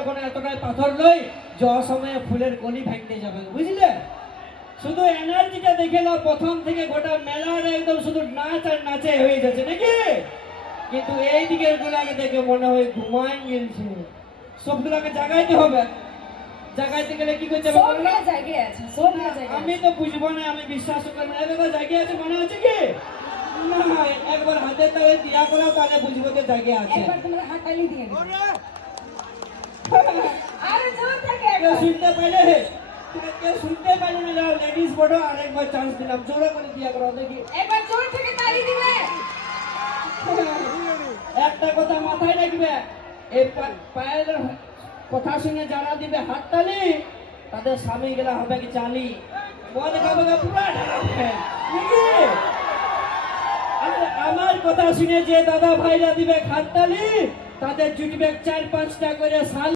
তখন এতটাই পাথর লই যে অসময়ে ফুলের কলি ভাঙতে যাবে, বুঝলে? শুধু এনার্জিটা দেখে নাও, প্রথম থেকে গোটা মেলার একদম শুধু নাচ আর নাচে হয়ে যাচ্ছে নাকি? কিন্তু এই দিকের গুলাকে দেখে মনে হয় ঘুমাই গেছে। সবগুলাকে জাগাইতে হবে। জাগাইতে গেলে কি করতে হবে বলো? আমি তো বুঝবো না, আমি বিশ্বাস করবো না। দাদা জায়গায় আছে মনে আছে কি না? একবার হাতে তালে দিয়া করো, তাহলে বুঝবো যে জায়গায় আছে। কেউ শুনতে পাইলে কেউ শুনতে পাইলে না, যাও লেডিস বড় আরেকবার চান্স দিলাম, জোরে করে দিয়া করো দেখি। একটা কথা মাথায় রাখবে, এই পায়ের কথা শুনে যারা দিবে হাততালি, তাদের স্বামী গেলা হবে কি চালি, মদ খাবে পুরা ঢালাবে নাকি? আর আমার কথা শুনে যে দাদা ভাইরা দিবে হাততালি, তাদের জুটবে 4-5টা করে শাল।